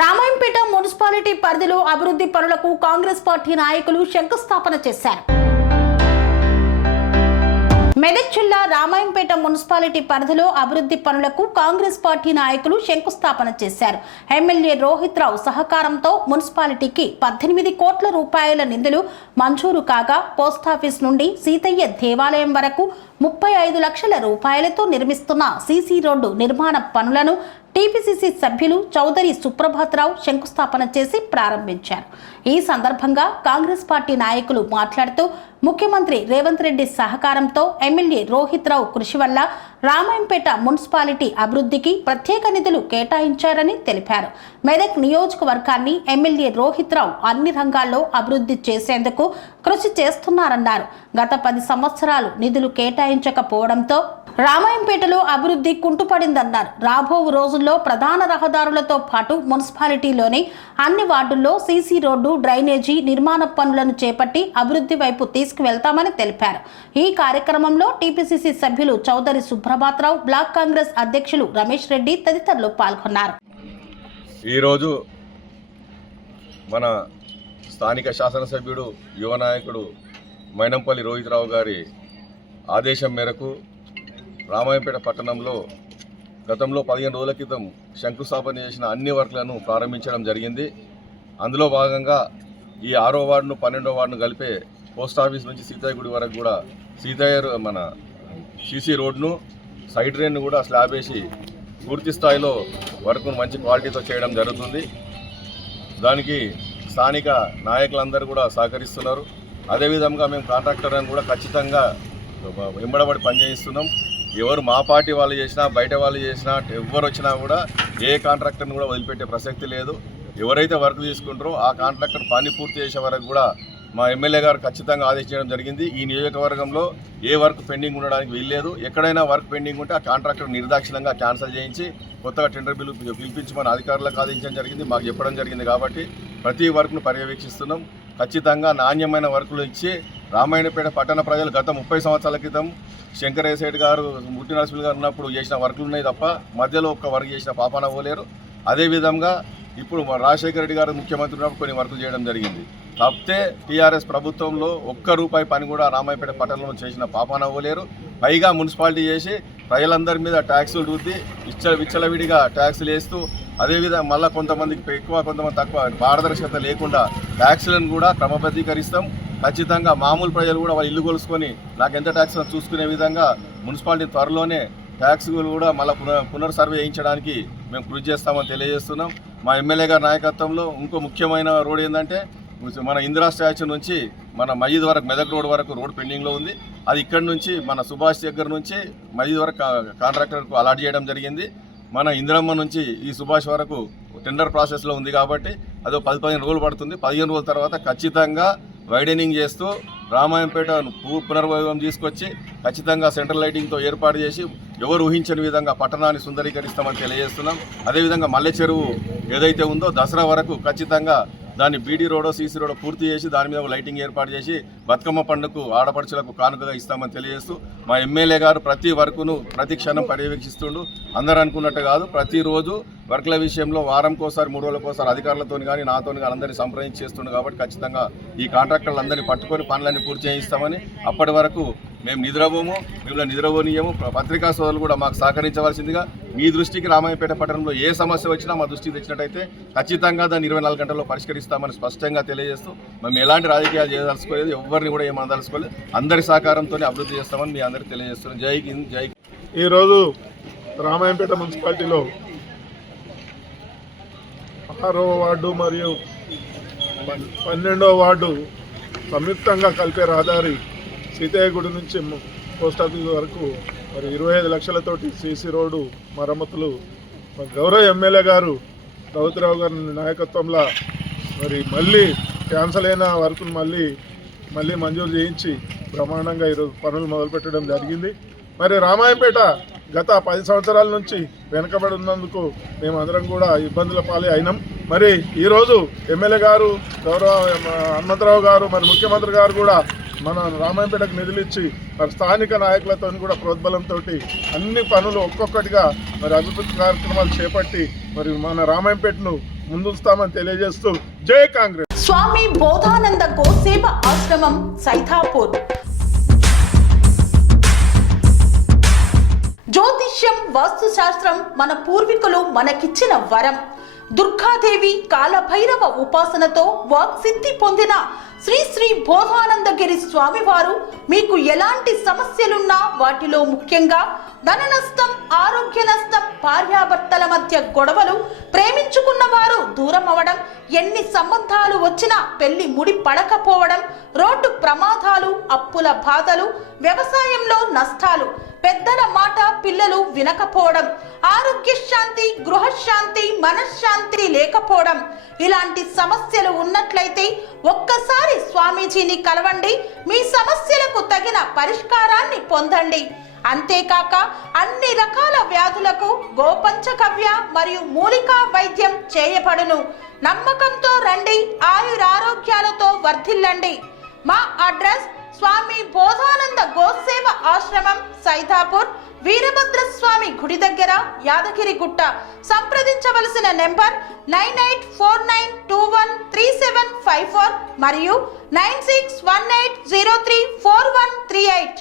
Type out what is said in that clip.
Ramayampet municipality పరిధిలో అభివృద్ధి పనులకు కాంగ్రెస్ పార్టీ నాయకులు శంకుస్థాపన చేశారు. మెదక్ జిల్లా రామాయంపేట మున్సిపాలిటీ పరిధిలో అభివృద్ధి పనులకు కాంగ్రెస్ పార్టీ నాయకులు శంకుస్థాపన చేశారు. ఎమ్మెల్యే రోహిత్ రావు సహకారంతో మున్సిపాలిటీకి 18 కోట్ల రూపాయల నిధులు మంజూరు కాగా పోస్టాఫీస్ నుండి సీతయ్య దేవాలయం వరకు 35 లక్షల రూపాయలతో నిర్మిస్తున్న సీసీ రోడ్డు నిర్మాణ పనులను టీపీసీసీ సభ్యులు చౌదరి సుప్రభాతరావు శంకుస్థాపన చేసి ప్రారంభించారు. ఈ సందర్భంగా కాంగ్రెస్ పార్టీ నాయకులు మాట్లాడుతూ ముఖ్యమంత్రి రేవంత్ రెడ్డి సహకారంతో ఎమ్మెల్యే రోహిత్ రావు కృషి వల్ల రామాయంపేట మున్సిపాలిటీ అభివృద్ధికి ప్రత్యేక నిధులు కేటాయించారని తెలిపారు. మెదక్ నియోజకవర్గాన్ని ఎమ్మెల్యే రోహిత్ రావు అన్ని రంగాల్లో అభివృద్ధి చేసేందుకు కృషి చేస్తున్నారన్నారు. గత 10 సంవత్సరాలు నిధులు కేటాయించకపోవడంతో రామాయంపేటలో అభివృద్ధి కుంటుపడిందన్నారు. రాబో రోజుల్లో ప్రధాన రహదారులతో పాటు మున్సిపాలిటీలోని అన్ని వార్డుల్లో సీసీ రోడ్డు, డ్రైనేజీ నిర్మాణ పనులను చేపట్టి అభివృద్ధి వైపు తీసుకువెళ్తామని తెలిపారు. ఈ కార్యక్రమంలో టీపీసీసీ సభ్యులు చౌదరి సుప్రభాతరావు, బ్లాక్ కాంగ్రెస్ అధ్యక్షులు రమేష్ రెడ్డి తదితరులు పాల్గొన్నారు. ఈరోజు మన స్థానిక శాసనసభ్యుడు యువ నాయకుడు మైనంపల్లి రోహిత్ రావు గారి ఆదేశం మేరకు రామాయంపేట పట్టణంలో గతంలో 15 రోజుల క్రితం శంకుస్థాపన చేసిన అన్ని వర్క్లను ప్రారంభించడం జరిగింది. అందులో భాగంగా ఈ 6వ వార్డును 12వ వార్డును కలిపే పోస్టాఫీస్ నుంచి సీతయ్య గుడి వరకు కూడా సీతయ్య మన సీసీ రోడ్ను, సైడ్ డ్రైన్ను కూడా స్లాబ్ వేసి పూర్తి స్థాయిలో వర్క్ను మంచి క్వాలిటీతో చేయడం జరుగుతుంది. దానికి స్థానిక నాయకులందరూ కూడా సహకరిస్తున్నారు. అదేవిధంగా మేము కాంట్రాక్టర్లను కూడా ఖచ్చితంగా వెంబడబడి పనిచేయిస్తున్నాం. ఎవరు మా పార్టీ వాళ్ళు చేసినా, బయట వాళ్ళు చేసినా, ఎవరు వచ్చినా కూడా ఏ కాంట్రాక్టర్ని కూడా వదిలిపెట్టే ప్రసక్తి లేదు. ఎవరైతే వర్క్ తీసుకుంటారో ఆ కాంట్రాక్టర్ పని పూర్తి చేసే వరకు కూడా మా ఎమ్మెల్యే గారు ఖచ్చితంగా ఆదేశించడం జరిగింది. ఈ నియోజకవర్గంలో ఏ వర్క్ పెండింగ్ ఉండడానికి వీల్లేదు. ఎక్కడైనా వర్క్ పెండింగ్ ఉంటే ఆ కాంట్రాక్టర్ నిర్దాక్షిణంగా క్యాన్సిల్ చేయించి కొత్తగా టెండర్ బిల్లు పిలిపించమని అధికారులకు ఆదేశించడం జరిగింది, మాకు చెప్పడం జరిగింది. కాబట్టి ప్రతి వర్క్ను పర్యవేక్షిస్తున్నాం. ఖచ్చితంగా నాణ్యమైన వర్కులు ఇచ్చి రామాయణపేట పట్టణ ప్రజలు గత 30 సంవత్సరాల క్రితం శంకరేశెడ్డి గారు, ముట్టి నరసింహులు గారు ఉన్నప్పుడు చేసిన వర్కులు ఉన్నాయి తప్ప మధ్యలో ఒక్క వర్క్ చేసిన పాపాన పోలేరు. అదేవిధంగా ఇప్పుడు రాజశేఖర రెడ్డి గారు ముఖ్యమంత్రి ఉన్నప్పుడు కొన్ని వర్కులు చేయడం జరిగింది. తప్పితే టీఆర్ఎస్ ప్రభుత్వంలో ఒక్క రూపాయి పని కూడా రామాయంపేట పట్టణంలో చేసిన పాపాన పోలేరు. పైగా మున్సిపాలిటీ చేసి ప్రజలందరి మీద ట్యాక్సులు రుద్ది విచ్చలవిడిగా ట్యాక్సులు వేస్తూ, అదేవిధంగా మళ్ళీ కొంతమందికి ఎక్కువ కొంతమంది తక్కువ పారదర్శకత లేకుండా ట్యాక్సులను కూడా క్రమబద్ధీకరిస్తాం. ఖచ్చితంగా మామూలు ప్రజలు కూడా వాళ్ళు ఇల్లు కొలుసుకొని నాకు ఎంత ట్యాక్స్ చూసుకునే విధంగా మున్సిపాలిటీ త్వరలోనే ట్యాక్సులు కూడా మళ్ళీ పునర్సర్వే చేయించడానికి మేము కృషి చేస్తామని తెలియజేస్తున్నాం. మా ఎమ్మెల్యే గారి నాయకత్వంలో ఇంకో ముఖ్యమైన రోడ్ ఏంటంటే మన ఇందిరా స్టాచ్యూ నుంచి మన మజీద్ వరకు, మెదక్ రోడ్ వరకు రోడ్ పెండింగ్లో ఉంది. అది ఇక్కడి నుంచి మన సుభాష్ దగ్గర నుంచి మజీద్ వరకు కాంట్రాక్టర్కు అలాట్ చేయడం జరిగింది. మన ఇందిరమ్మ నుంచి ఈ సుభాష్ వరకు టెండర్ ప్రాసెస్లో ఉంది కాబట్టి అది 10-15 రోజులు పడుతుంది. 15 రోజుల తర్వాత ఖచ్చితంగా వైడెనింగ్ చేస్తూ రామాయంపేట పునర్వైభవం తీసుకొచ్చి ఖచ్చితంగా సెంట్రల్ లైటింగ్తో ఏర్పాటు చేసి ఎవరు ఊహించని విధంగా పట్టణాన్ని సుందరీకరిస్తామని తెలియజేస్తున్నాం. అదేవిధంగా మల్లె చెరువు ఏదైతే ఉందో దసరా వరకు ఖచ్చితంగా దాన్ని బీడీ రోడో, సీసీ రోడో పూర్తి చేసి దాని మీద లైటింగ్ ఏర్పాటు చేసి బతుకమ్మ పండుగకు ఆడపడుచులకు కానుకగా ఇస్తామని తెలియజేస్తూ మా ఎమ్మెల్యే గారు ప్రతి వర్కును ప్రతి క్షణం పర్యవేక్షిస్తుండు. అందరూ అనుకున్నట్టు కాదు, ప్రతిరోజు వర్క్ల విషయంలో వారంకోసారి 3 రోజులకోసారి అధికారులతో కానీ నాతో కానీ అందరినీ సంప్రదించి చేస్తుండు. కాబట్టి ఖచ్చితంగా ఈ కాంట్రాక్టర్లందరినీ పట్టుకొని పనులన్నీ పూర్తి చేయిస్తామని, అప్పటి వరకు మేము నిద్రపోము, మిమ్మల్ని నిద్రపోనీయము. పత్రికా సోదరులు కూడా మాకు సహకరించవలసిందిగా, మీ దృష్టికి రామాయంపేట పట్టణంలో ఏ సమస్య వచ్చినా మా దృష్టికి తెచ్చినట్టయితే ఖచ్చితంగా దాన్ని 24 గంటల్లో పరిష్కరిస్తామని స్పష్టంగా తెలియజేస్తూ మేము ఎలాంటి రాజకీయాలు చేయదలుచుకోలేదు, ఎవరిని కూడా ఏమనదలుచుకోలేదు. అందరి సహకారంతో అభివృద్ధి చేస్తామని మీ అందరికీ తెలియజేస్తున్నాం. జై హింద్, జై. ఈరోజు రామాయంపేట మున్సిపాలిటీలో 6వ వార్డు మరియు 12వ వార్డు సంయుక్తంగా కలిపే రహదారి సీతయ్య గుడి నుంచి పోస్టాఫీస్ వరకు మరి 25 లక్షలతోటి సీసీ రోడ్డు మరమ్మతులు గౌరవ ఎమ్మెల్యే గారు రోహిత్ రావు గారి నాయకత్వంలో మరి మళ్ళీ క్యాన్సల్ అయిన వర్కును మళ్ళీ మంజూరు చేయించి బ్రహ్మాండంగా ఈరోజు పనులు మొదలుపెట్టడం జరిగింది. మరి రామాయంపేట గత 10 సంవత్సరాల నుంచి వెనుకబడి ఉన్నందుకు మేమందరం కూడా ఇబ్బందుల పాలే అయినాం. మరి ఈరోజు ఎమ్మెల్యే గారు, గౌరవ హనుమంతరావు గారు, మరి ముఖ్యమంత్రి గారు కూడా మన రామాయంపేటకు నిధులు ఇచ్చి మరి స్థానిక నాయకులతో కూడా ప్రోద్బలంతో అన్ని పనులు ఒక్కొక్కటిగా మరి అభివృద్ధి కార్యక్రమాలు చేపట్టి మరి మన రామాయంపేటను ముందుస్తామని తెలియజేస్తూ జై కాంగ్రెస్. స్వామి బోధానంద గోసేవ ఆశ్రమం సైథాపూర్. జ్యోతిష్యం, వాస్తుశాస్త్రం మన పూర్వీకులు మనకిచ్చిన వరం. దుర్గాదేవి, కాలభైరవ ఉపాసనతో వాక్సిద్ధి పొందిన శ్రీ శ్రీ బోధానందగిరి స్వామివారు మీకు ఎలాంటి సమస్యలున్నా, వాటిలో ముఖ్యంగా ధన నష్టం, ఆరోగ్య నష్టం, భార్యాభర్తల మధ్య గొడవలు, ప్రేమించుకున్న వారు దూరం అవడం, ఎన్ని సంబంధాలు వచ్చినా పెళ్లి ముడి పడకపోవడం, రోడ్డు ప్రమాదాలు, అప్పుల బాధలు, వ్యవసాయంలో నష్టాలు, పెద్దల మాట పిల్లలు వినకపోవడం, ఆరోగ్య శాంతి, గృహశాంతి, మనశ్శాంతి లేకపోవడం, ఇలాంటి సమస్యలు ఉన్నట్లయితే ఒక్కసారి స్వామీజీని కలవండి. మీ సమస్యలకు తగిన పరిష్కారాన్ని పొందండి. అంతేకాక అన్ని రకాల వ్యాధులకు గోపంచకవ్య మరియు మూలికా వైద్యం చేయబడును. నమ్మకంతో రండి, ఆయురారోగ్యాలతో వర్ధిల్లండి. మా అడ్రస్ స్వామి బోధానంద గోసేవ ఆశ్రమం సైథాపూర్, వీరభద్రస్వామి గుడి దగ్గర, యాదగిరిగుట్ట. సంప్రదించవలసిన నెంబర్ 9849213754 మరియు 9618034138.